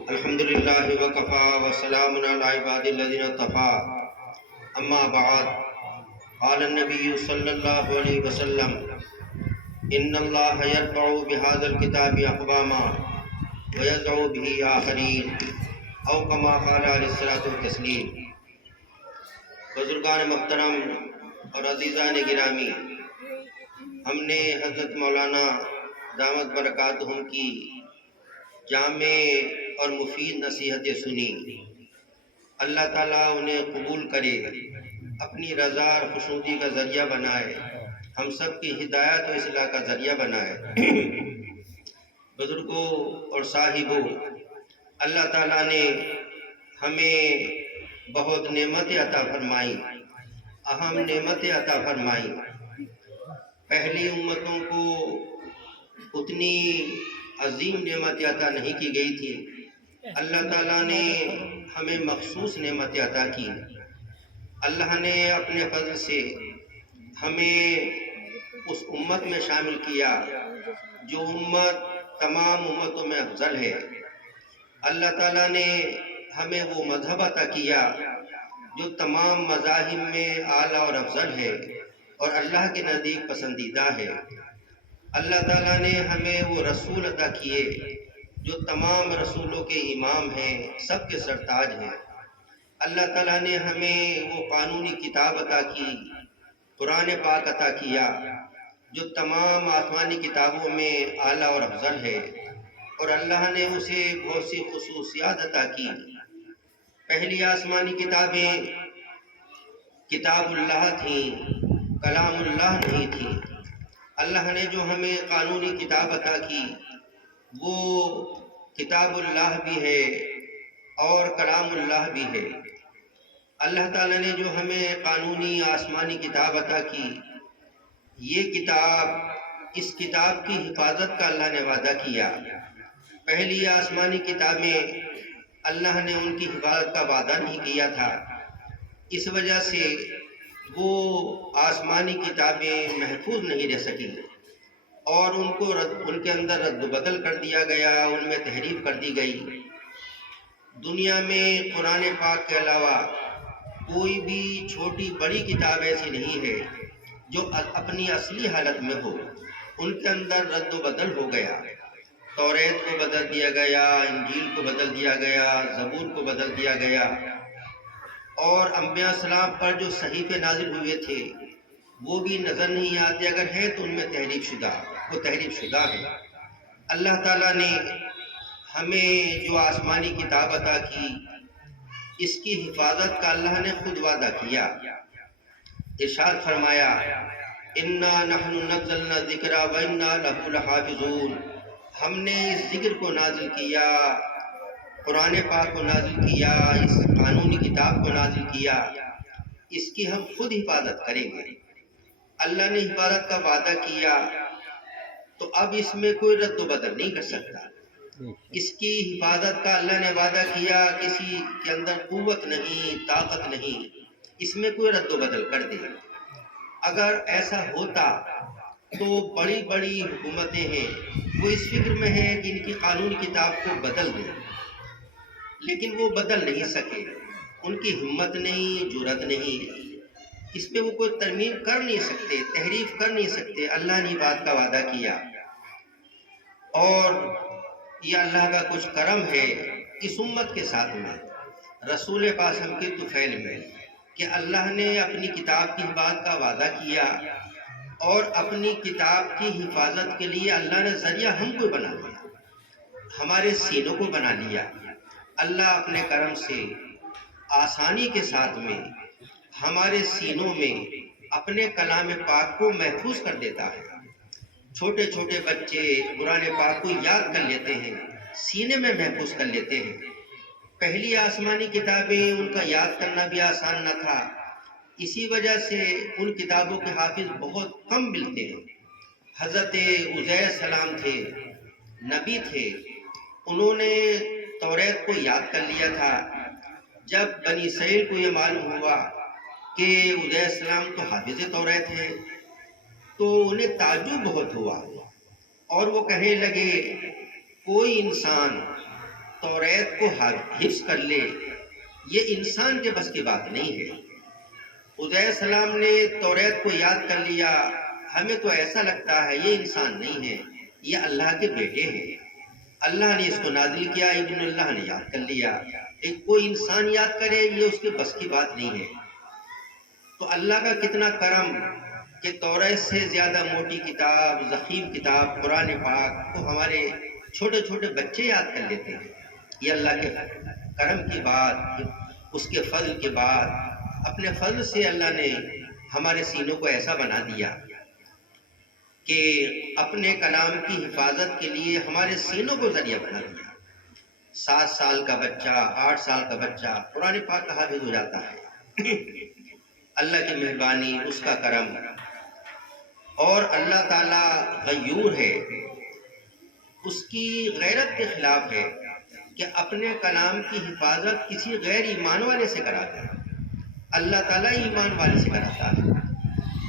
الحمد للہ وکفا وسلام علی عباد الذین اصطفى اما بعد قال النبی صلی اللہ علیہ وسلم ان اللہ یرفع بهذا الكتاب اقواما ویضع به آخرین او کما قال علیہ الصلوۃ والتسلیم۔ بزرگان محترم اور عزیزان گرامی، ہم نے حضرت مولانا دامت برکاتہم کی جامع اور مفید نصیحتیں سنی۔ اللہ تعالیٰ انہیں قبول کرے، اپنی رضا اور خوشنودی کا ذریعہ بنائے، ہم سب کی ہدایت و اصلاح کا ذریعہ بنائے۔ بزرگوں اور صاحبوں، اللہ تعالیٰ نے ہمیں بہت نعمتیں عطا فرمائی، اہم نعمتیں عطا فرمائی۔ پہلی امتوں کو اتنی عظیم نعمت عطا نہیں کی گئی تھی، اللہ تعالیٰ نے ہمیں مخصوص نعمت عطا کی۔ اللہ نے اپنے فضل سے ہمیں اس امت میں شامل کیا جو امت تمام امتوں میں افضل ہے۔ اللہ تعالیٰ نے ہمیں وہ مذہب عطا کیا جو تمام مذاہب میں اعلیٰ اور افضل ہے اور اللہ کے نزدیک پسندیدہ ہے۔ اللہ تعالیٰ نے ہمیں وہ رسول عطا کیے جو تمام رسولوں کے امام ہیں، سب کے سرتاج ہیں۔ اللہ تعالیٰ نے ہمیں وہ قانونی کتاب عطا کی، قرآن پاک عطا کیا جو تمام آسمانی کتابوں میں اعلیٰ اور افضل ہے، اور اللہ نے اسے بہت سی خصوصیات عطا کی۔ پہلی آسمانی کتابیں کتاب اللہ تھیں، کلام اللہ نہیں تھیں۔ اللہ نے جو ہمیں قانونی کتاب عطا کی وہ کتاب اللہ بھی ہے اور کلام اللہ بھی ہے۔ اللہ تعالیٰ نے جو ہمیں قانونی آسمانی کتاب عطا کی، یہ کتاب، اس کتاب کی حفاظت کا اللہ نے وعدہ کیا۔ پہلی آسمانی کتابیں اللہ نے ان کی حفاظت کا وعدہ نہیں کیا تھا، اس وجہ سے وہ آسمانی کتابیں محفوظ نہیں رہ سکیں اور ان کے اندر رد و بدل کر دیا گیا، ان میں تحریف کر دی گئی۔ دنیا میں قرآن پاک کے علاوہ کوئی بھی چھوٹی بڑی کتاب ایسی نہیں ہے جو اپنی اصلی حالت میں ہو، ان کے اندر رد و بدل ہو گیا۔ توریت کو بدل دیا گیا، انجیل کو بدل دیا گیا، زبور کو بدل دیا گیا، اور انبیاء السلام پر جو صحیفے نازل ہوئے تھے وہ بھی نظر نہیں آتے، اگر ہے تو ان میں تحریف شدہ، وہ تحریف شدہ ہے۔ اللہ تعالیٰ نے ہمیں جو آسمانی کتاب عطا کی، اس کی حفاظت کا اللہ نے خود وعدہ کیا۔ ارشاد فرمایا اِنَّا نَحْنُ نَزَّلْنَا الذِّكْرَ وَإِنَّا لَهُ لَحَافِظُونَ، ہم نے اس ذکر کو نازل کیا، قرآن پاک کو نازل کیا، اس قانونی کتاب کو نازل کیا، اس کی ہم خود حفاظت کریں گے۔ اللہ نے حفاظت کا وعدہ کیا تو اب اس میں کوئی رد و بدل نہیں کر سکتا۔ اس کی حفاظت کا اللہ نے وعدہ کیا، کسی کے اندر قوت نہیں، طاقت نہیں، اس میں کوئی رد و بدل کر دے۔ اگر ایسا ہوتا تو بڑی بڑی حکومتیں ہیں وہ اس فکر میں ہیں کہ ان کی قانونی کتاب کو بدل دیں، لیکن وہ بدل نہیں سکے، ان کی ہمت نہیں، جرأت نہیں، اس پہ وہ کوئی ترمیم کر نہیں سکتے، تحریف کر نہیں سکتے۔ اللہ نے بات کا وعدہ کیا، اور یہ اللہ کا کچھ کرم ہے اس امت کے ساتھ میں، رسول پاک کے طفیل میں، کہ اللہ نے اپنی کتاب کی حفاظت کا وعدہ کیا، اور اپنی کتاب کی حفاظت کے لیے اللہ نے ذریعہ ہم کو بنا دیا، ہمارے سینوں کو بنا لیا۔ اللہ اپنے کرم سے آسانی کے ساتھ میں ہمارے سینوں میں اپنے کلام پاک کو محفوظ کر دیتا ہے۔ چھوٹے چھوٹے بچے قرآن پاک کو یاد کر لیتے ہیں، سینے میں محفوظ کر لیتے ہیں۔ پہلی آسمانی کتابیں ان کا یاد کرنا بھی آسان نہ تھا، اسی وجہ سے ان کتابوں کے حافظ بہت کم ملتے ہیں۔ حضرت عزیر السلام تھے، نبی تھے، انہوں نے توریت کو یاد کر لیا تھا۔ جب بنی اسرائیل کو یہ معلوم ہوا کہ عزیر السلام تو حافظ توریت ہیں تو انہیں تعجب بہت ہوا، اور وہ کہنے لگے کوئی انسان توریت کو حفظ کر لے، یہ انسان کے بس کی بات نہیں ہے۔ عزیر السلام نے توریت کو یاد کر لیا، ہمیں تو ایسا لگتا ہے یہ انسان نہیں ہے، یہ اللہ کے بیٹے ہیں، اللہ نے اس کو نازل کیا، ابن اللہ نے یاد کر لیا۔ ایک کوئی انسان یاد کرے یہ اس کے بس کی بات نہیں ہے۔ تو اللہ کا کتنا کرم کہ توریت سے زیادہ موٹی کتاب، ضخیم کتاب قرآن پاک کو ہمارے چھوٹے چھوٹے بچے یاد کر لیتے ہیں۔ یہ اللہ کے کرم کی بات، اس کے فضل کے بعد، اپنے فضل سے اللہ نے ہمارے سینوں کو ایسا بنا دیا کہ اپنے کلام کی حفاظت کے لیے ہمارے سینوں کو ذریعہ بنا دیا۔ 7 سال کا بچہ، 8 سال کا بچہ قرآن پاک کا حافظ ہو جاتا ہے۔ اللہ کی مہربانی، اس کا کرم، اور اللہ تعالیٰ غیور ہے، اس کی غیرت کے خلاف ہے کہ اپنے کلام کی حفاظت کسی غیر ایمان والے سے کراتا ہے۔ اللہ تعالیٰ ایمان والے سے کراتا ہے۔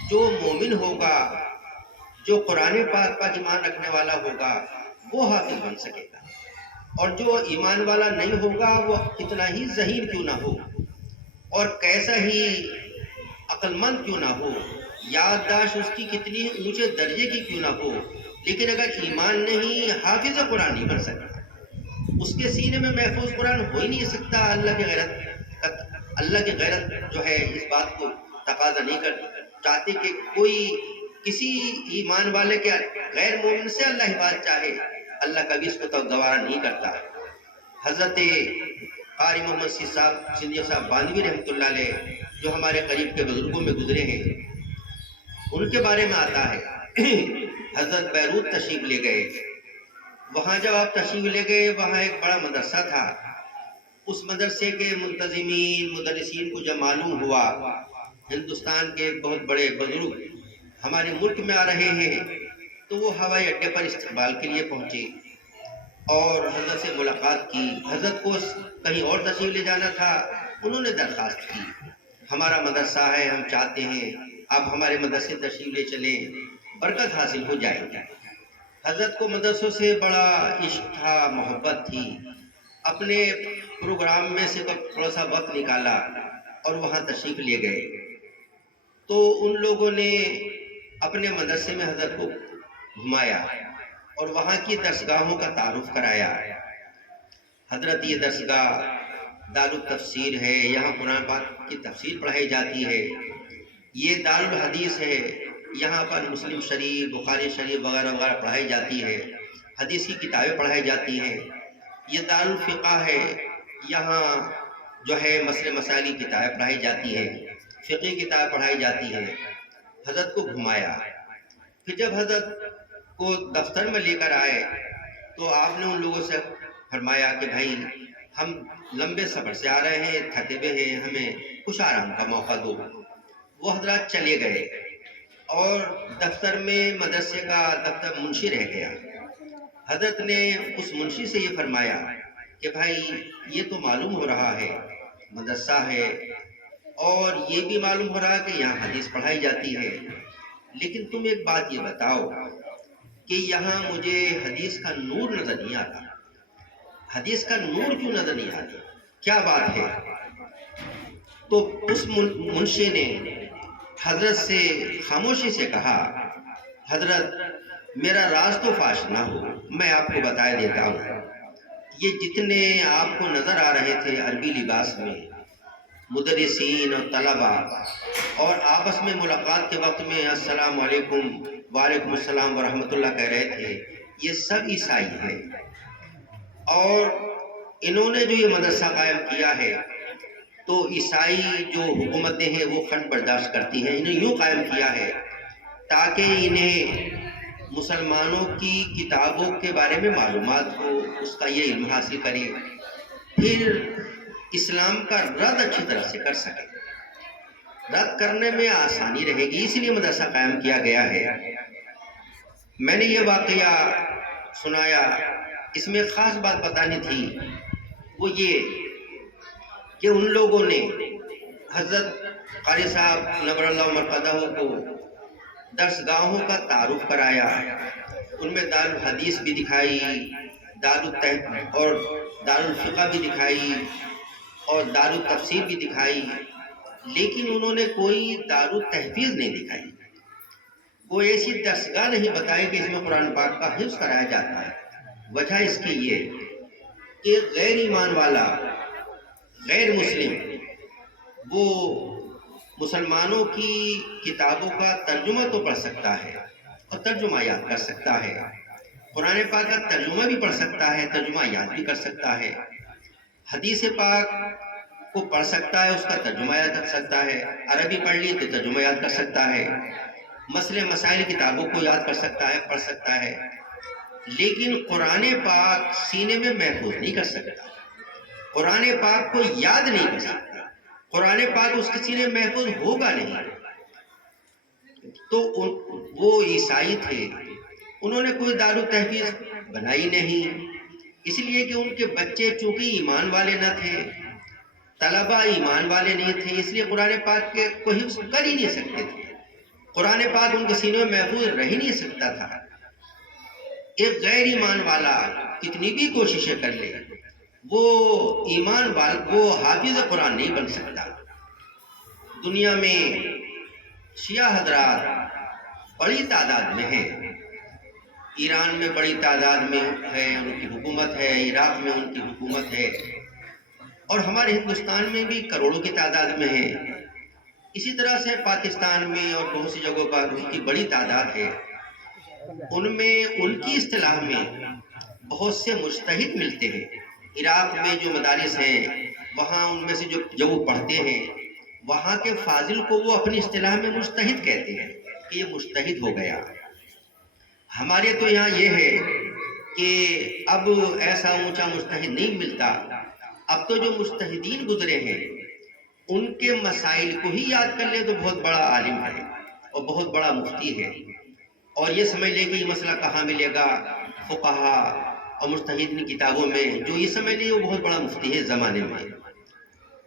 جو مومن ہوگا، جو قرآن پاک پر ایمان رکھنے والا ہوگا، وہ حافظ بن سکے گا، اور جو ایمان والا نہیں ہوگا وہ کتنا ہی ذہین کیوں نہ ہو اور کیسا ہی عقل مند کیوں نہ ہو، یادداشت اس کی کتنی اونچے درجے کی کیوں نہ ہو، لیکن اگر ایمان نہیں، حافظ قرآن نہیں بن سکتا۔ اس کے سینے میں محفوظ قرآن ہو ہی نہیں سکتا۔ اللہ کی غیرت جو ہے اس بات کو تقاضا نہیں چاہتی کہ کوئی کسی ایمان والے کے غیر مومن سے اللہ حفاظت چاہے، اللہ کبھی اس کو تو گوارا نہیں کرتا۔ حضرت قاری محمد صدیق صاحب باندھوی رحمۃ اللہ علیہ، جو ہمارے قریب کے بزرگوں میں گزرے ہیں، ان کے بارے میں آتا ہے حضرت بیروت تشریف لے گئے۔ وہاں جب آپ تشریف لے گئے، وہاں ایک بڑا مدرسہ تھا۔ اس مدرسے کے منتظمین، مدرسین کو جب معلوم ہوا ہندوستان کے بہت بڑے بزرگ ہمارے ملک میں آ رہے ہیں، تو وہ ہوائی اڈے پر استقبال کے لیے پہنچے اور حضرت سے ملاقات کی۔ حضرت کو کہیں اور تشریف لے جانا تھا، انہوں نے درخواست کی، ہمارا مدرسہ ہے، ہم چاہتے ہیں آپ ہمارے مدرسے تشریف لے چلیں، برکت حاصل ہو جائے گی۔ حضرت کو مدرسوں سے بڑا عشق تھا، محبت تھی۔ اپنے پروگرام میں سے تھوڑا سا وقت نکالا اور وہاں تشریف لے گئے۔ تو ان لوگوں نے اپنے مدرسے میں حضرت کو گھمایا اور وہاں کی درسگاہوں کا تعارف کرایا۔ حضرت یہ درسگاہ دارالتفسیر ہے، یہاں قرآن پاک کی تفسیر پڑھائی جاتی ہے۔ یہ دارالحدیث ہے، یہاں پر مسلم شریف، بخاری شریف وغیرہ وغیرہ پڑھائی جاتی ہے، حدیث کی کتابیں پڑھائی جاتی ہیں۔ یہ دارالفقہ ہے، یہاں جو ہے مسئلے مسائل کی کتابیں پڑھائی جاتی ہیں، فقہ کی کتابیں پڑھائی جاتی ہیں۔ حضرت کو گھمایا۔ پھر جب حضرت کو دفتر میں لے کر آئے تو آپ نے ان لوگوں سے فرمایا کہ بھائی ہم لمبے سفر سے آ رہے ہیں، تھکے ہوئے ہیں، ہمیں کچھ آرام کا موقع دو۔ وہ حضرات چلے گئے اور دفتر میں مدرسے کا دفتر منشی رہ گیا۔ حضرت نے اس منشی سے یہ فرمایا کہ بھائی یہ تو معلوم ہو رہا ہے مدرسہ ہے، اور یہ بھی معلوم ہو رہا ہے کہ یہاں حدیث پڑھائی جاتی ہے، لیکن تم ایک بات یہ بتاؤ کہ یہاں مجھے حدیث کا نور نظر نہیں آتا۔ حدیث کا نور کیوں نظر نہیں آتا؟ کیا بات ہے؟ تو اس منشی نے حضرت سے خاموشی سے کہا، حضرت میرا راز تو فاش نہ ہو، میں آپ کو بتا دیتا ہوں۔ یہ جتنے آپ کو نظر آ رہے تھے عربی لباس میں، مدرسین اور طلباء، اور آپس میں ملاقات کے وقت میں السلام علیکم، وعلیکم السلام ورحمۃ اللہ کہہ رہے تھے، یہ سب عیسائی ہیں۔ اور انہوں نے جو یہ مدرسہ قائم کیا ہے، تو عیسائی جو حکومتیں ہیں وہ کھنڈ برداشت کرتی ہیں، انہیں یوں قائم کیا ہے تاکہ انہیں مسلمانوں کی کتابوں کے بارے میں معلومات ہو، اس کا یہ علم حاصل کریں، پھر اسلام کا رد اچھی طرح سے کر سکے، رد کرنے میں آسانی رہے گی، اس لیے مدرسہ قائم کیا گیا ہے۔ میں نے یہ واقعہ سنایا، اس میں خاص بات بتانی تھی، وہ یہ کہ ان لوگوں نے حضرت قاری صاحب نور اللہ مرقدہ کو درسگاہوں کا تعارف کرایا، ان میں دارالحدیث بھی دکھائی، اور دارالفقہ بھی دکھائی اور دارالتفسیر بھی دکھائی، لیکن انہوں نے کوئی دارالتحفیظ نہیں دکھائی، کوئی ایسی درسگاہ نہیں بتائی کہ اس میں قرآن پاک کا حفظ کرایا جاتا ہے۔ وجہ اس کی یہ کہ غیر ایمان والا، غیر مسلم، وہ مسلمانوں کی کتابوں کا ترجمہ تو پڑھ سکتا ہے اور ترجمہ یاد کر سکتا ہے، قرآن پاک کا ترجمہ بھی پڑھ سکتا ہے، ترجمہ یاد بھی کر سکتا ہے، حدیث پاک کو پڑھ سکتا ہے، اس کا ترجمہ یاد کر سکتا ہے، عربی پڑھ لی تو ترجمہ یاد کر سکتا ہے، مسئلے مسائل کتابوں کو یاد کر سکتا ہے، پڑھ سکتا ہے، لیکن قرآن پاک سینے میں محفوظ نہیں کر سکتا، قرآن پاک کو یاد نہیں کر سکتا، قرآن پاک اس کے سینے میں محفوظ ہوگا نہیں۔ تو وہ عیسائی تھے، انہوں نے کوئی دارالتحفیظ بنائی نہیں، اس لیے کہ ان کے بچے چونکہ ایمان والے نہ تھے، طلبہ ایمان والے نہیں تھے، اس لیے قرآن پاک کے کو حفظ کر ہی نہیں سکتے تھے، قرآن پاک ان کے سینوں میں محفوظ رہ ہی نہیں سکتا تھا۔ ایک غیر ایمان والا کتنی بھی کوششیں کر لے، وہ ایمان والا، وہ حافظ قرآن نہیں بن سکتا۔ دنیا میں شیعہ حضرات بڑی تعداد میں ہیں، ایران میں بڑی تعداد میں ہے، ان کی حکومت ہے، عراق میں ان کی حکومت ہے، اور ہمارے ہندوستان میں بھی کروڑوں کی تعداد میں ہے، اسی طرح سے پاکستان میں اور بہت سی جگہوں پر ان کی بڑی تعداد ہے۔ ان میں ان کی اصطلاح میں بہت سے مجتہد ملتے ہیں، عراق میں جو مدارس ہیں وہاں ان میں سے جو وہ پڑھتے ہیں، وہاں کے فاضل کو وہ اپنی اصطلاح میں مجتہد کہتے ہیں کہ یہ مجتہد ہو گیا۔ ہمارے تو یہاں یہ ہے کہ اب ایسا اونچا مجتہد نہیں ملتا، اب تو جو مجتہدین گزرے ہیں ان کے مسائل کو ہی یاد کر لے تو بہت بڑا عالم ہے اور بہت بڑا مفتی ہے، اور یہ سمجھ لے کہ یہ مسئلہ کہاں ملے گا فقہا اور مجتہدین کتابوں میں، جو یہ سمجھ لے وہ بہت بڑا مفتی ہے زمانے میں۔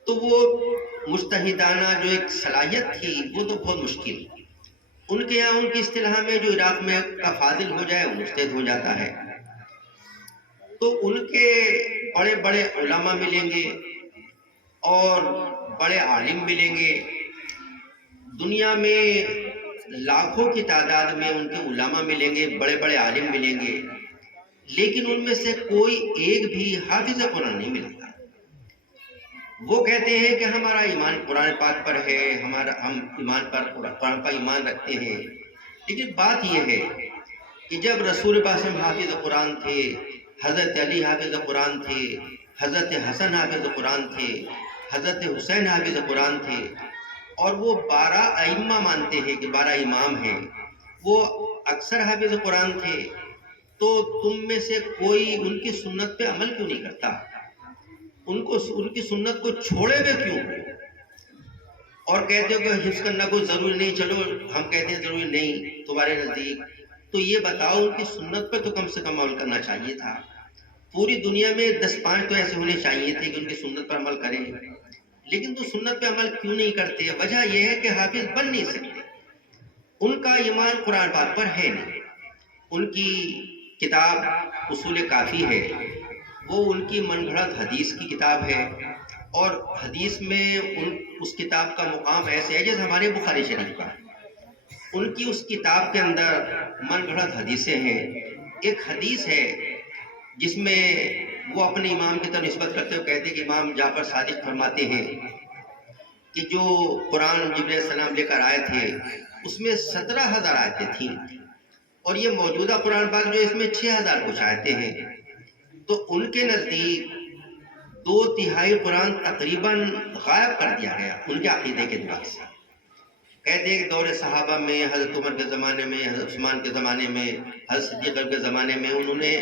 تو وہ مجتہدانہ جو ایک صلاحیت تھی وہ تو بہت مشکل، ان کے یہاں ان کی اصطلاح میں جو عراق میں کا فاضل ہو جائے وہ مجتہد ہو جاتا ہے۔ تو ان کے بڑے بڑے علماء ملیں گے اور بڑے عالم ملیں گے، دنیا میں لاکھوں کی تعداد میں ان کے علماء ملیں گے، بڑے بڑے عالم ملیں گے، لیکن ان میں سے کوئی ایک بھی حافظ قرآن نہیں ملتا۔ وہ کہتے ہیں کہ ہمارا ایمان قرآن پاک پر ہے، ہم ایمان پر قرآن پر ایمان رکھتے ہیں، لیکن بات یہ ہے کہ جب رسول پاک صلی اللہ علیہ وسلم حافظ قرآن تھے، حضرت علی حافظ قرآن تھے، حضرت حسن حافظ قرآن تھے، حضرت حسین حافظ قرآن تھے، اور وہ 12 ائمہ مانتے ہیں کہ 12 امام ہیں، وہ اکثر حافظ قرآن تھے، تو تم میں سے کوئی ان کی سنت پہ عمل کیوں نہیں کرتا؟ ان کی سنت کو چھوڑے ہوئے کیوں؟ اور کہتے ہو کہ حفظ کرنا کوئی ضروری نہیں، چلو ہم کہتے ہیں ضروری نہیں تمہارے نزدیک، تو یہ بتاؤ ان کی سنت پہ تو کم سے کم عمل کرنا چاہیے تھا۔ پوری دنیا میں 10-5 تو ایسے ہونے چاہیے تھے کہ ان کی سنت پر عمل کریں، لیکن تو سنت پہ عمل کیوں نہیں کرتے؟ وجہ یہ ہے کہ حافظ بن نہیں سکتے، ان کا ایمان قرآن پاک پر ہے نہیں۔ ان کی کتاب اصول کافی ہے، وہ ان کی من گھڑت حدیث کی کتاب ہے، اور حدیث میں اس کتاب کا مقام ایسے ہے جیسے ہمارے بخاری شریف کا، ان کی اس کتاب کے اندر من گھڑت حدیثیں ہیں۔ ایک حدیث ہے جس میں وہ اپنے امام کی طرف نسبت کرتے ہوئے کہتے ہیں کہ امام جعفر صادق فرماتے ہیں کہ جو قرآن جبرائیل علیہ السلام لے کر آئے تھے اس میں 17,000 آیتیں تھیں، اور یہ موجودہ قرآن پاک جو اس میں 6,000 کچھ آیتیں ہیں، تو ان کے نزدیک 2/3 قرآن تقریباً غائب کر دیا گیا ان کے عقیدے کے دماغ سے۔ کہتے ہیں کہ دور صحابہ میں، حضرت عمر کے زمانے میں، حضرت عثمان کے زمانے میں، حضرت صدیق کے زمانے میں، انہوں نے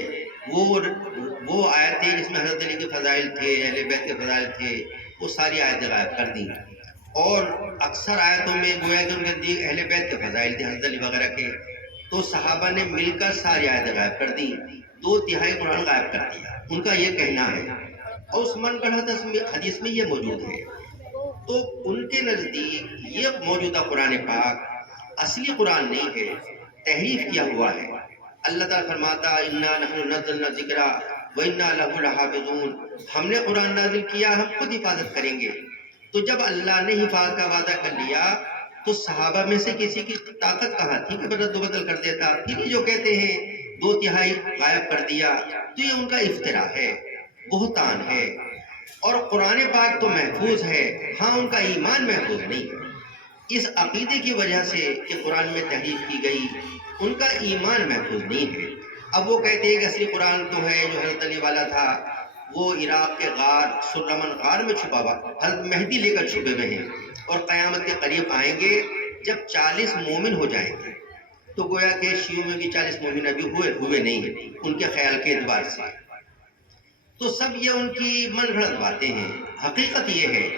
وہ آیتیں جس میں حضرت علی کے فضائل تھے، اہل بیت کے فضائل تھے، وہ ساری آیتیں غائب کر دیں، اور اکثر آیتوں میں گویا کہ ان کے اہل بیت کے فضائل تھے حضرت علی وغیرہ کے، تو صحابہ نے مل کر ساری آیتیں غائب کر دیں، 2/3 قرآن غائب کر دیا، ان کا یہ کہنا ہے، اور اس من گھڑت حدیث میں یہ موجود ہے۔ تو ان کے نزدیک یہ موجودہ قرآن پاک اصلی قرآن نہیں ہے، تحریف کیا ہوا ہے۔ اللہ تعالیٰ فرماتا اِنَّا نَحْنُ نَزَّلْنَا الذِّکْرَ وَإِنَّا لَهُ لَحَافِظُونَ، ہم نے قرآن نازل کیا، ہم خود حفاظت کریں گے۔ تو جب اللہ نے حفاظت کا وعدہ کر لیا تو صحابہ میں سے کسی کی طاقت کہاں تھی کہ رد و بدل کر دیتا؟ پھر یہ جو کہتے ہیں 2/3 غائب کر دیا، تو یہ ان کا افتراء ہے، بہتان ہے۔ اور قرآن پاک تو محفوظ ہے، ہاں ان کا ایمان محفوظ نہیں ہے۔ اس عقیدے کی وجہ سے کہ قرآن میں تحریف کی گئی، ان کا ایمان محفوظ نہیں ہے۔ اب وہ کہتے ہیں کہ اصلی قرآن تو ہے جو حضرت علی والا تھا، وہ عراق کے غار سلمن غار میں چھپا ہوا، حضرت مہدی لے کر چھپے ہوئے ہیں، اور قیامت کے قریب آئیں گے جب 40 مومن ہو جائیں گے۔ تو گویا کہ شیعوں میں بھی 40 مومن ابھی ہوئے نہیں ہیں ان کے خیال کے اعتبار سے۔ تو سب یہ ان کی من گھڑت باتیں ہیں۔ حقیقت یہ ہے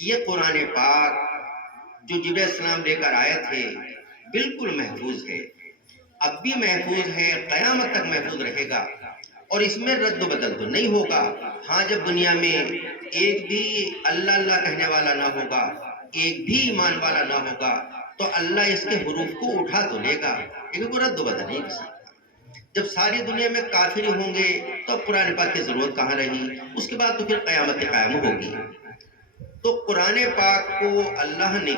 یہ قرآن پاک جو جبرائیل السلام لے کر آئے تھے بالکل محفوظ ہے، اب بھی محفوظ ہے، قیامت تک محفوظ رہے گا، اور اس میں رد و بدل تو نہیں ہوگا۔ ہاں جب دنیا میں ایک بھی اللہ اللہ کہنے والا نہ ہوگا، ایک بھی ایمان والا نہ ہوگا، تو اللہ اس کے حروف کو اٹھا تو لے گا، لیکن وہ رد و بدل نہیں کر سکتا۔ جب ساری دنیا میں کافر ہوں گے تو قرآن پاک کی ضرورت کہاں رہی؟ اس کے بعد تو پھر قیامت قائم ہوگی۔ تو قرآن پاک کو اللہ نے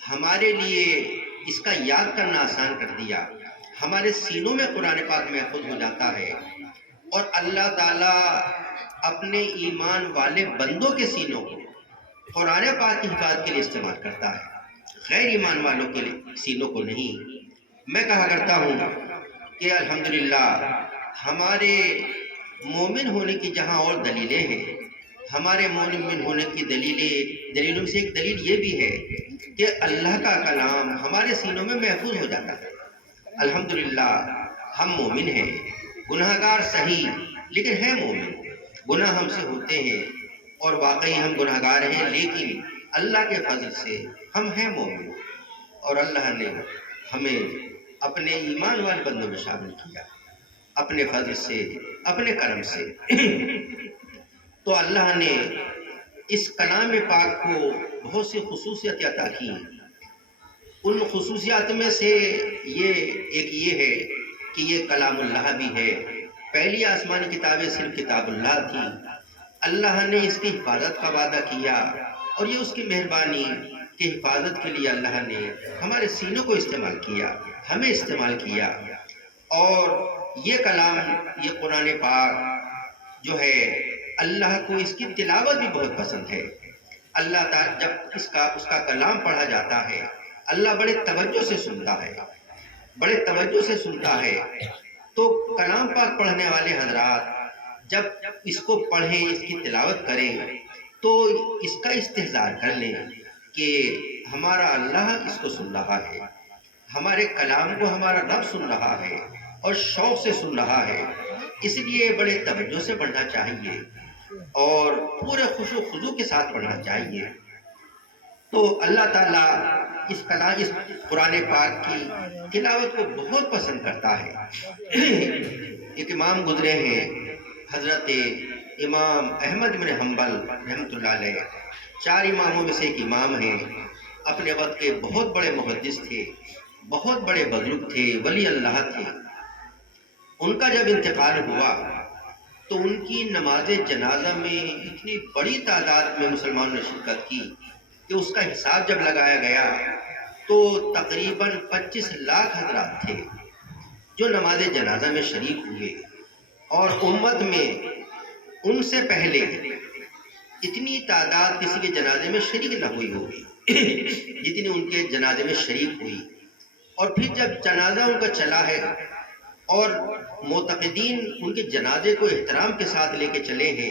ہمارے لیے اس کا یاد کرنا آسان کر دیا، ہمارے سینوں میں قرآن پاک محفوظ ہو جاتا ہے، اور اللہ تعالیٰ اپنے ایمان والے بندوں کے سینوں کو قرآن پاک کی حفاظت کے لیے استعمال کرتا ہے، غیر ایمان والوں کے سینوں کو نہیں۔ میں کہا کرتا ہوں کہ الحمدللہ ہمارے مومن ہونے کی جہاں اور دلیلیں ہیں، ہمارے مومن ہونے کی دلیلوں میں سے ایک دلیل یہ بھی ہے کہ اللہ کا کلام ہمارے سینوں میں محفوظ ہو جاتا ہے۔ الحمدللہ ہم مومن ہیں، گناہگار صحیح لیکن ہیں مومن، گناہ ہم سے ہوتے ہیں اور واقعی ہم گناہگار ہیں، لیکن اللہ کے فضل سے ہم ہیں مومن، اور اللہ نے ہمیں اپنے ایمان والے بندوں میں شامل کیا اپنے فضل سے، اپنے کرم سے۔ تو اللہ نے اس کلام پاک کو بہت سی خصوصیت عطا کی، ان خصوصیات میں سے ایک یہ ہے کہ یہ کلام اللہ بھی ہے۔ پہلی آسمانی کتابیں صرف کتاب اللہ تھی، اللہ نے اس کی حفاظت کا وعدہ کیا، اور یہ اس کی مہربانی کہ حفاظت کے لیے اللہ نے ہمارے سینوں کو استعمال کیا، ہمیں استعمال کیا۔ اور یہ کلام، یہ قرآن پاک جو ہے، اللہ کو اس کی تلاوت بھی بہت پسند ہے۔ اللہ تعالیٰ جب اس کا کلام پڑھا جاتا ہے، اللہ بڑے توجہ سے سنتا ہے، بڑے توجہ سے سنتا ہے۔ تو کلام پاک پڑھنے والے حضرات جب اس کو پڑھیں، اس کی تلاوت کریں، تو اس کا استحضار کر لیں کہ ہمارا اللہ اس کو سن رہا ہے، ہمارے کلام کو ہمارا رب سن رہا ہے اور شوق سے سن رہا ہے۔ اس لیے بڑے توجہ سے پڑھنا چاہیے اور پورے خوش و خضوع کے ساتھ پڑھنا چاہیے۔ تو اللہ تعالیٰ اس قرآن پاک کی تلاوت کو بہت پسند کرتا ہے۔ ایک امام گزرے ہیں، حضرت امام احمد بن حنبل رحمۃ اللہ علیہ، 4 اماموں میں سے ایک امام ہیں، اپنے وقت کے بہت بڑے محدث تھے، بہت بڑے بزرگ تھے، ولی اللہ تھے۔ ان کا جب انتقال ہوا تو ان کی نماز جنازہ میں اتنی بڑی تعداد میں مسلمانوں نے شرکت کی کہ اس کا حساب جب لگایا گیا تو تقریباً 25 لاکھ حضرات تھے جو نماز جنازہ میں شریک ہوئے، اور امت میں ان سے پہلے اتنی تعداد کسی کے جنازے میں شریک نہ ہوئی ہوگی جتنی ان کے جنازے میں شریک ہوئی۔ اور پھر جب جنازہ ان کا چلا ہے اور معتقدین ان کے جنازے کو احترام کے ساتھ لے کے چلے ہیں،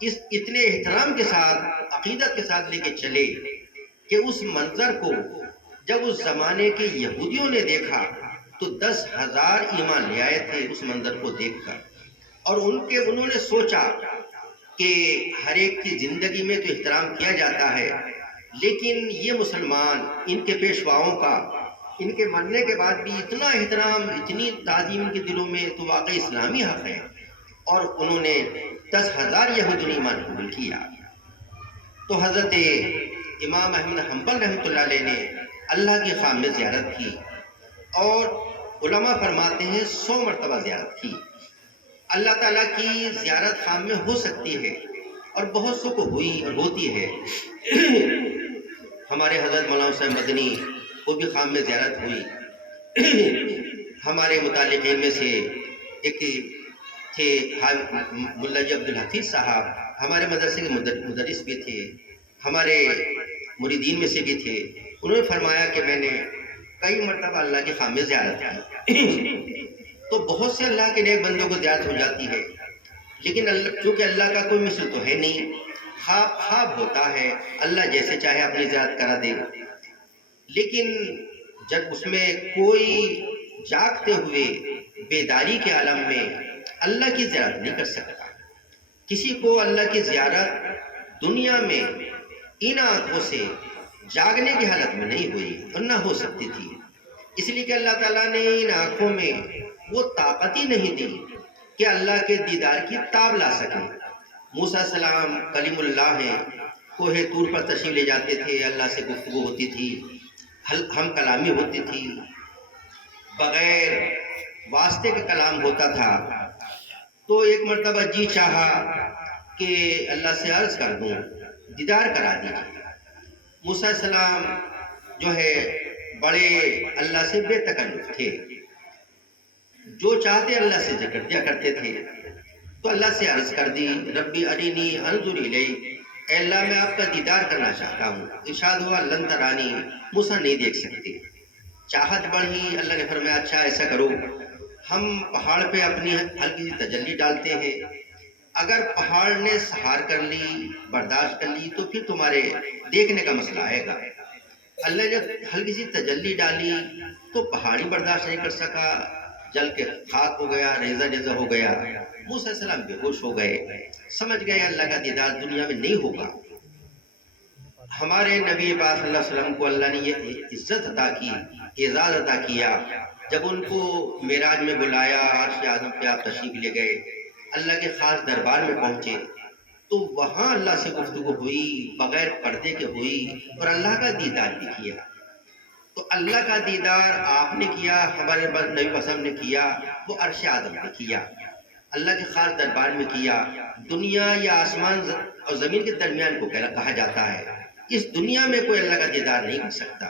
اس اتنے احترام کے ساتھ، عقیدت کے ساتھ لے کے چلے کہ اس منظر کو جب اس زمانے کے یہودیوں نے دیکھا تو 10,000 ایمان لے آئے تھے اس منظر کو دیکھ کر، اور انہوں نے سوچا کہ ہر ایک کی زندگی میں تو احترام کیا جاتا ہے، لیکن یہ مسلمان ان کے پیشواؤں کا ان کے مرنے کے بعد بھی اتنا احترام، اتنی تعظیم ان کے دلوں میں، تو واقعی اسلامی حق ہے۔ اور انہوں نے 10,000 یہودی ایمان قبول کیا۔ تو حضرت امام احمد حنبل رحمۃ اللہ علیہ نے اللہ کی خام میں زیارت کی، اور علماء فرماتے ہیں 100 مرتبہ زیارت کی، اللہ تعالیٰ کی زیارت خام میں ہو سکتی ہے اور بہت سو کو ہوئی اور ہوتی ہے۔ ہمارے حضرت مولانا حسین مدنی کو بھی خام میں زیارت ہوئی۔ ہمارے متعلقین میں سے ایک تھے ملا جی عبدالحفیظ صاحب، ہمارے مدرسے کے مدرس بھی تھے، ہمارے مریدین میں سے بھی تھے۔ انہوں نے فرمایا کہ میں نے کئی مرتبہ اللہ کی خام میں زیارت کی۔ تو بہت سے اللہ کے نیک بندوں کو زیارت ہو جاتی ہے، لیکن چونکہ اللہ کا کوئی مثل تو ہے نہیں، خواب ہوتا ہے، اللہ جیسے چاہے اپنی زیارت کرا دے، لیکن جب اس میں کوئی جاگتے ہوئے بیداری کے عالم میں اللہ کی زیارت نہیں کر سکتا۔ کسی کو اللہ کی زیارت دنیا میں ان آنکھوں سے جاگنے کی حالت میں نہیں ہوئی اور نہ ہو سکتی تھی، اس لیے کہ اللہ تعالیٰ نے ان آنکھوں میں وہ طاقت ہی نہیں دی کہ اللہ کے دیدار کی تاب لا سکے۔ موسیٰ السلام کلیم اللہ ہیں، کوہ طور پر تشریف لے جاتے تھے، اللہ سے گفتگو ہوتی تھی، ہم کلامی ہوتی تھی، بغیر واسطے کے کلام ہوتا تھا۔ تو ایک مرتبہ جی چاہا کہ اللہ سے عرض کر دوں، دیدار کرا دیجیے۔ موسیٰ السلام جو ہے بڑے اللہ سے بے تکلف تھے، جو چاہتے اللہ سے ذکر دیا کرتے تھے۔ تو اللہ سے عرض کر دی، ربی ارینی انظر الیک، اے اللہ میں آپ کا دیدار کرنا چاہتا ہوں۔ ارشاد ہوا لن ترانی، موسیٰ نہیں دیکھ سکتے۔ چاہت بڑھی، اللہ نے فرمایا اچھا ایسا کرو، ہم پہاڑ پہ اپنی ہلکی سی تجلی ڈالتے ہیں، اگر پہاڑ نے سہار کر لی، برداشت کر لی، تو پھر تمہارے دیکھنے کا مسئلہ آئے گا۔ اللہ نے جب ہلکی سی تجلی ڈالی تو پہاڑی برداشت نہیں کر سکا، جل کے خاک ہو گیا، ریزہ ریزہ ہو گیا۔ موسیٰ علیہ السلام بے ہوش ہو گئے، سمجھ گئے اللہ کا دیدار دنیا میں نہیں ہوگا۔ ہمارے نبی پاک صلی اللہ علیہ وسلم کو اللہ نے یہ عزت عطا کی، اعزاز عطا کیا، جب ان کو معراج میں بلایا، عرش اعظم پہ آپ تشریف لے گئے، اللہ کے خاص دربار میں پہنچے، تو وہاں اللہ سے گفتگو ہوئی، بغیر پردے کے ہوئی، اور اللہ کا دیدار بھی کیا۔ تو اللہ کا دیدار آپ نے کیا، ہمارے نبی وسلم نے کیا، وہ عرش اعظم نے کیا، اللہ کے خاص دربار میں کیا۔ دنیا یا آسمان اور زمین کے درمیان کو کہا جاتا ہے، اس دنیا میں کوئی اللہ کا دیدار نہیں کر سکتا۔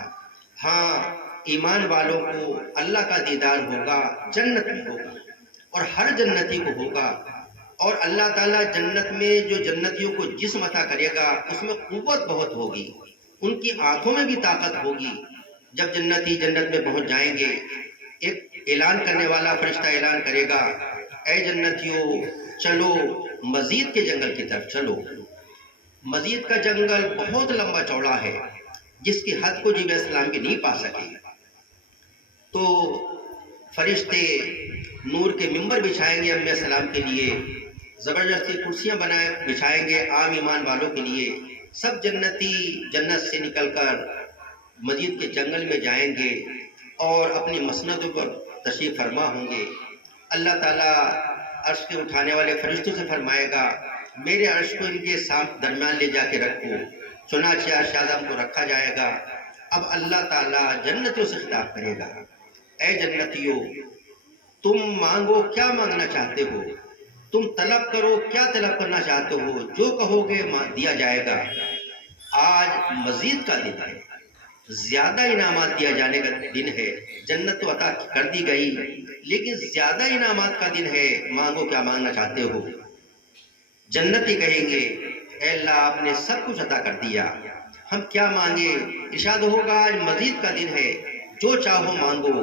ہاں، ایمان والوں کو اللہ کا دیدار ہوگا، جنت میں ہوگا، اور ہر جنتی کو ہوگا۔ اور اللہ تعالیٰ جنت میں جو جنتیوں کو جسم عطا کرے گا، اس میں قوت بہت ہوگی، ان کی آنکھوں میں بھی طاقت ہوگی۔ جب جنتی جنت میں پہنچ جائیں گے، ایک اعلان کرنے والا فرشتہ اعلان کرے گا، اے جنتیوں چلو مزید کے جنگل کی طرف چلو۔ مزید کا جنگل بہت لمبا چوڑا ہے، جس کی حد کو جبرائیل السلام بھی نہیں پا سکے۔ تو فرشتے نور کے ممبر بچھائیں گے انبیاء السلام کے لیے، زبردستی کرسیاں بچھائیں گے عام ایمان والوں کے لیے۔ سب جنتی جنت سے نکل کر مزید کے جنگل میں جائیں گے اور اپنی مسندوں پر تشریف فرما ہوں گے۔ اللہ تعالیٰ عرش کے اٹھانے والے فرشتوں سے فرمائے گا، میرے عرش کو ان کے درمیان لے جا کے رکھو۔ چنانچہ عرش اعظم کو رکھا جائے گا۔ اب اللہ تعالیٰ جنتیوں سے خطاب کرے گا، اے جنتیوں تم مانگو کیا مانگنا چاہتے ہو، تم طلب کرو کیا طلب کرنا چاہتے ہو، جو کہو گے دیا جائے گا۔ آج مزید کا دن ہے، زیادہ انعامات دیا جانے کا دن ہے۔ جنت تو عطا کر دی گئی، لیکن زیادہ انعامات کا دن ہے، مانگو کیا مانگنا چاہتے ہو۔ جنتی کہیں گے اے اللہ آپ نے سب کچھ عطا کر دیا، ہم کیا مانگے۔ ارشاد ہوگا آج مزید کا دن ہے، جو چاہو مانگو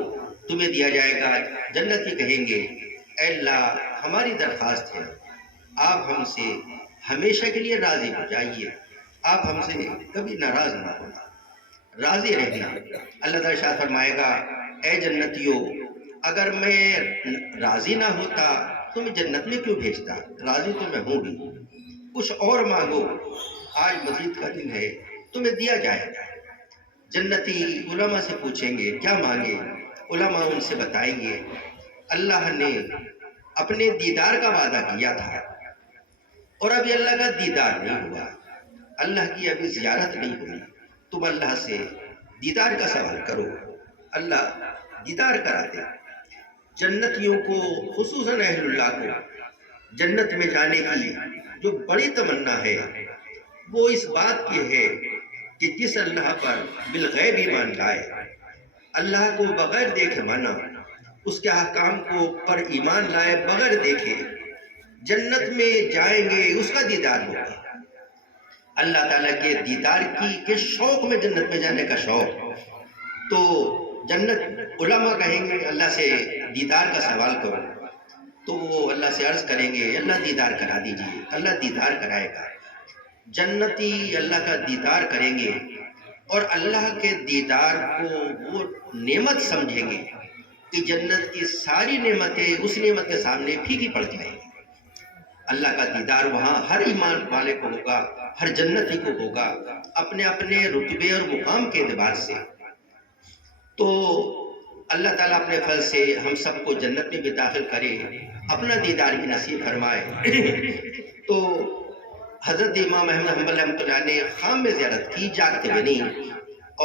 تمہیں دیا جائے گا۔ جنتی کہیں گے اے اللہ ہماری درخواست ہے، آپ ہم سے ہمیشہ کے لیے راضی ہو جائیے، آپ ہم سے کبھی ناراض نہ ہونا، راضی رہنا۔ اللہ تعالیٰ ارشاد فرمائے گا، اے جنتیوں اگر میں راضی نہ ہوتا تو میں جنت میں کیوں بھیجتا، راضی تو میں ہوں بھی، کچھ اور مانگو، آج مزید کا دن ہے تمہیں دیا جائے گا۔ جنتی علماء سے پوچھیں گے کیا مانگے، علماء ان سے بتائیں گے اللہ نے اپنے دیدار کا وعدہ کیا تھا اور ابھی اللہ کا دیدار نہیں ہوا، اللہ کی ابھی زیارت نہیں ہوئی، تم اللہ سے دیدار کا سوال کرو، اللہ دیدار کراتے۔ جنتیوں کو خصوصاً اہل اللہ کو جنت میں جانے کی جو بڑی تمنا ہے وہ اس بات کی ہے کہ جس اللہ پر بالغیب ایمان لائے، اللہ کو بغیر دیکھے مانا، اس کے احکام کو پر ایمان لائے بغیر دیکھے، جنت میں جائیں گے، اس کا دیدار ہوگا۔ اللہ تعالیٰ کے دیدار کے شوق میں جنت میں جانے کا شوق، تو جنت علماء کہیں گے اللہ سے دیدار کا سوال کرو، تو وہ اللہ سے عرض کریں گے اللہ دیدار کرا دیجیے، اللہ دیدار کرائے گا۔ جنتی اللہ کا دیدار کریں گے اور اللہ کے دیدار کو وہ نعمت سمجھیں گے کہ جنت کی ساری نعمتیں اس نعمت کے سامنے پھیکی پڑ جائیں گی۔ اللہ کا دیدار وہاں ہر ایمان والے کو ہوگا، ہر جنتی کو ہوگا، اپنے اپنے رتبے اور مقام کے اعتبار سے۔ تو اللہ تعالیٰ اپنے فضل سے ہم سب کو جنت میں بھی داخل کرے، اپنا دیدار بھی نصیب فرمائے۔ تو حضرت امام احمد حنبل رحمۃ اللہ نے خام میں زیارت کی، جاگتے میں نہیں،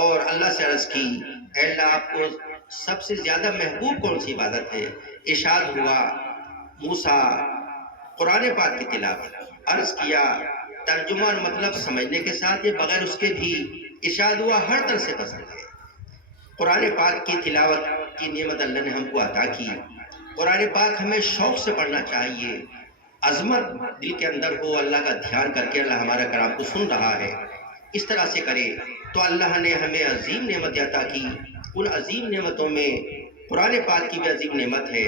اور اللہ سے عرض کی اے اللہ آپ کو سب سے زیادہ محبوب کون سی عبادت ہے؟ ارشاد ہوا موسیٰ قرآن پاک کی تلاوت، عرض کیا ترجمہ اور مطلب سمجھنے کے ساتھ یہ بغیر اس کے بھی، ارشاد ہوا ہر طرح سے پسند ہے۔ قرآن پاک کی تلاوت کی نعمت اللہ نے ہم کو عطا کی۔ قرآن پاک ہمیں شوق سے پڑھنا چاہیے، عظمت دل کے اندر ہو، اللہ کا دھیان کر کے اللہ ہمارے کلام کو سن رہا ہے، اس طرح سے کرے تو اللہ نے ہمیں عظیم نعمت عطا کی۔ ان عظیم نعمتوں میں قرآن پاک کی بھی عظیم نعمت ہے،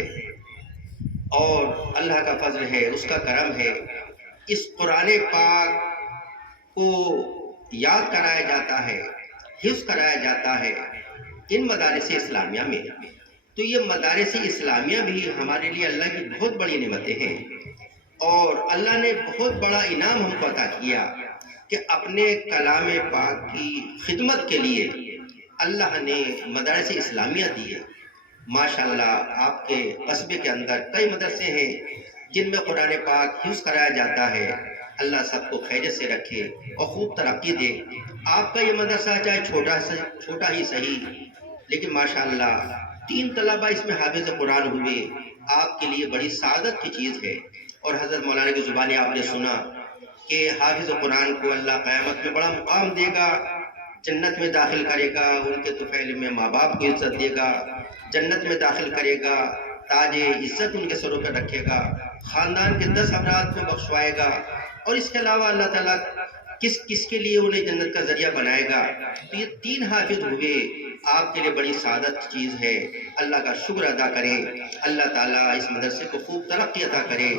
اور اللہ کا فضل ہے، اس کا کرم ہے۔ اس قرآن پاک کو یاد کرایا جاتا ہے، حفظ کرایا جاتا ہے ان مدارس اسلامیہ میں۔ تو یہ مدارس اسلامیہ بھی ہمارے لیے اللہ کی بہت بڑی نعمتیں ہیں، اور اللہ نے بہت بڑا انعام ہم کو عطا کیا کہ اپنے کلام پاک کی خدمت کے لیے اللہ نے مدارس اسلامیہ دیے۔ ماشاءاللہ آپ کے قصبے کے اندر کئی مدرسے ہیں جن میں قرآن پاک حفظ کرایا جاتا ہے۔ اللہ سب کو خیریت سے رکھے اور خوب ترقی دے۔ آپ کا یہ مدرسہ چاہے چھوٹا ہی صحیح، لیکن ماشاءاللہ 3 طلبہ اس میں حافظ قرآن ہوئے، آپ کے لیے بڑی سعادت کی چیز ہے۔ اور حضرت مولانا کی زبانی آپ نے سنا کہ حافظ قرآن کو اللہ قیامت میں بڑا مقام دے گا، جنت میں داخل کرے گا، ان کے طفیل میں ماں باپ کو عزت دے گا، جنت میں داخل کرے گا، تاج عزت ان کے سروں پہ رکھے گا، خاندان کے 10 افراد کو بخشوائے گا، اور اس کے علاوہ اللہ تعالیٰ کس کے لیے انہیں جنت کا ذریعہ بنائے گا۔ تو یہ 3 حافظ ہوئے، آپ کے لیے بڑی سعادت چیز ہے۔ اللہ کا شکر ادا کریں، اللہ تعالیٰ اس مدرسے کو خوب ترقی عطا کرے،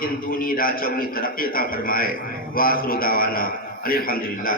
ان دونی راہ چونی ترقی عطا فرمائے۔ وآخر دعوانا ان الحمدللہ۔